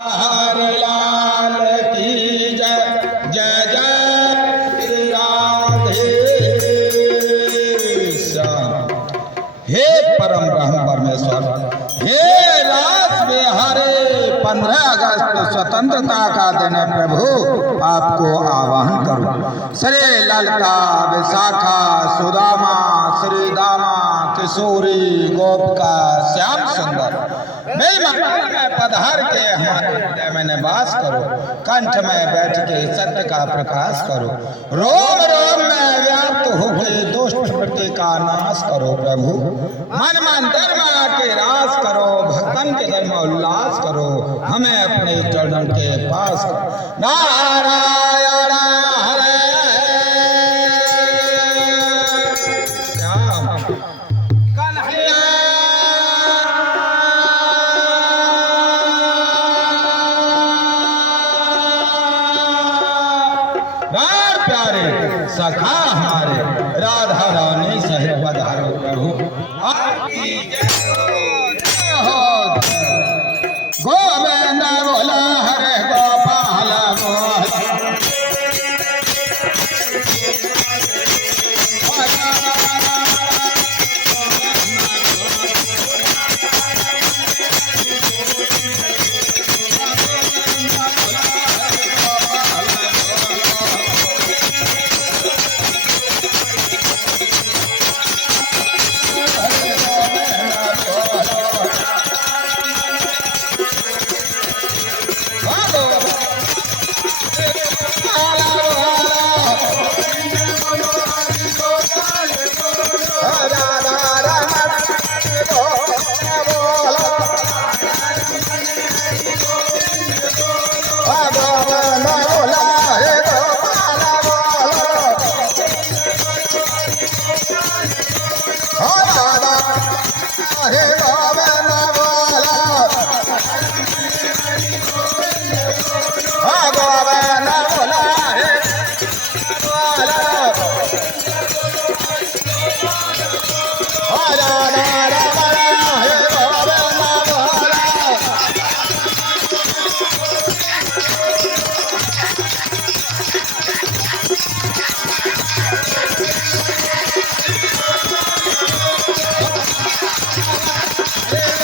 हरि लाल की जय जय जय श्री राधे श्याम। हे परम ब्रह्म परमेश्वर, हे रास बिहारे 15 अगस्त स्वतंत्रता का दिन प्रभु, आपको आवाहन करूं। श्री ललिता विशाखा सुदामा श्रीदामा किशोरी गोपिका श्याम सुंदर मेरी मंदिर में पधार के हमारे हृदय में निवास करो। कंठ में बैठ के सत्य का प्रकाश करो। रोम रोम में व्याप्त होके दुष्ट वृत्ति का नाश करो प्रभु। मन मंदिर में आके रास करो, भक्तन के दिल में उल्लास करो। हमें अपने चरणों के पास नारायण हरे श्याम कन्हैया प्यारे सखा हमारे राधा रानी सहित पधारो प्रभु। आपकी जय हो। गोविंद बोला हरे गोपाल Hey,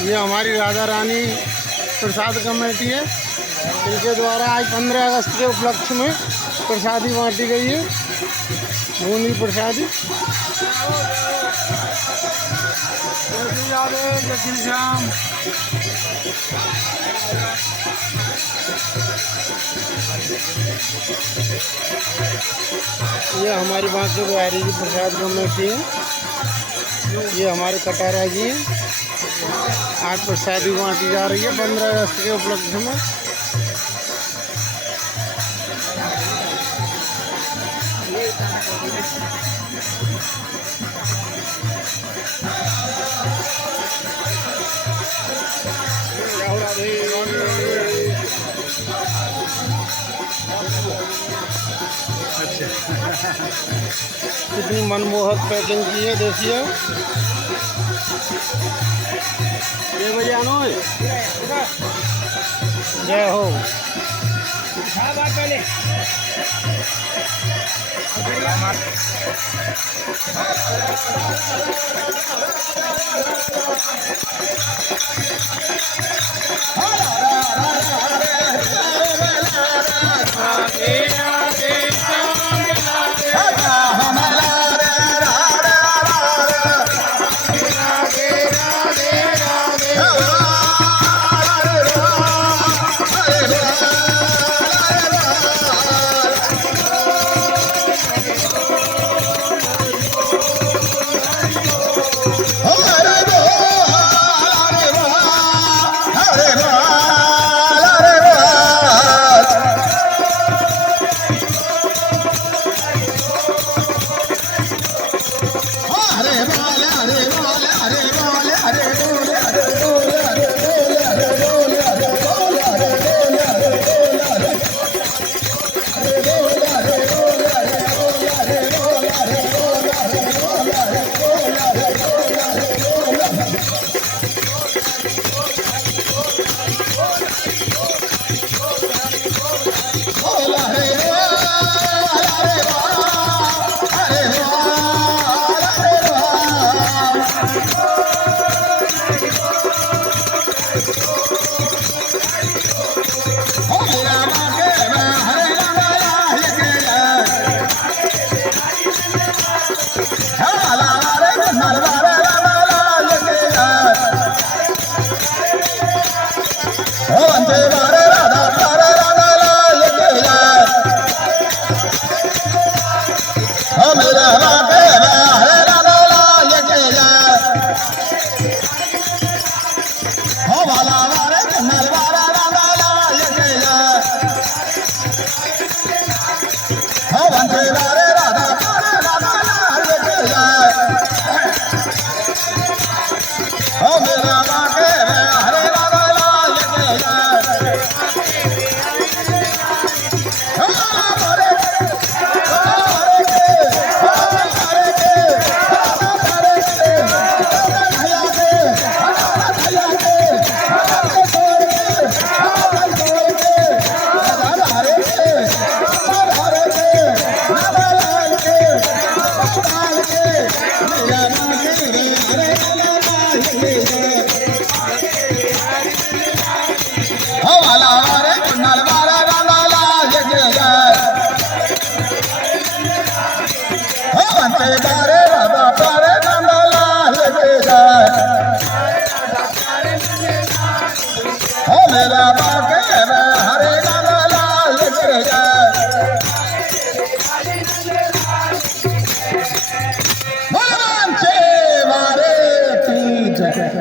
ये हमारी राधा रानी प्रसाद कमेटी है। इनके द्वारा आज 15 अगस्त के उपलक्ष्य में प्रसादी बांटी गई है, बूंदी प्रसादी। ये हमारी बांके बिहारी की प्रसाद कमेटी है। ये हमारे कटारा जी हैं। आज प्रसादी बांटी जा रही है 15 अगस्त के उपलक्ष्य में। कितनी मनमोहक पैकिंग की है, देखिए। ये बजे आनो है। जय हो।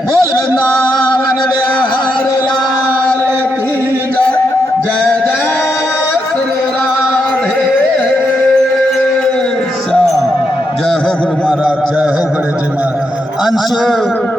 बोल वृंदावन बिहारी लाल की जय। जय जय श्री राधे श्याम। जय हो गुरु महाराज, जय हो गणेश जी महाराज। अंशु